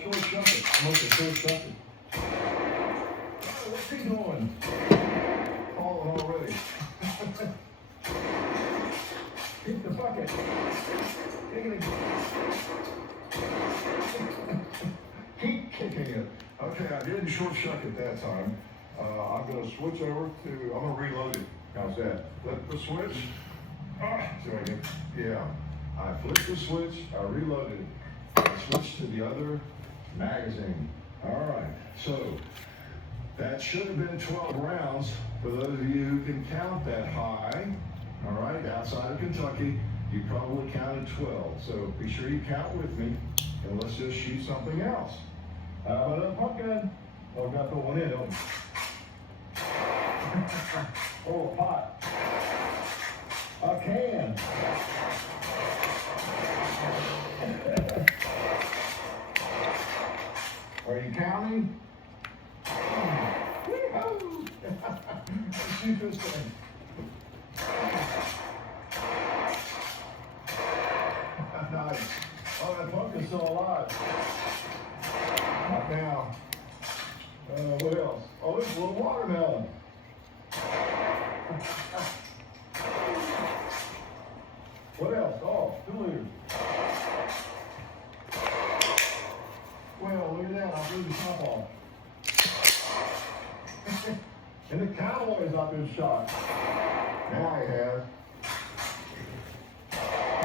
short shucket. I'm going to short shucket. Oh, what's he doing? Falling already. Keep the bucket. Keep kicking it. Okay, I didn't short shuck it that time. I'm going to switch over to, I'm going to reload it. How's that? Flip the switch. Yeah. I flipped the switch, I reloaded it. I switched to the other magazine. All right, so that should have been 12 rounds for those of you who can count that high. All right, outside of Kentucky, you probably counted 12. So be sure you count with me, and let's just shoot something else. How about a pumpkin? Oh, got to put one in, don't we? Oh, a pot. A can. Are you counting? Woo-hoo! Let's shoot this thing. Nice. Oh, that pumpkin's still alive. Not now. What else? Oh, there's a little watermelon. What else? Oh, 2 liters. Well, look at that. I blew the top off. And the cowboy's not been shot. Now he has.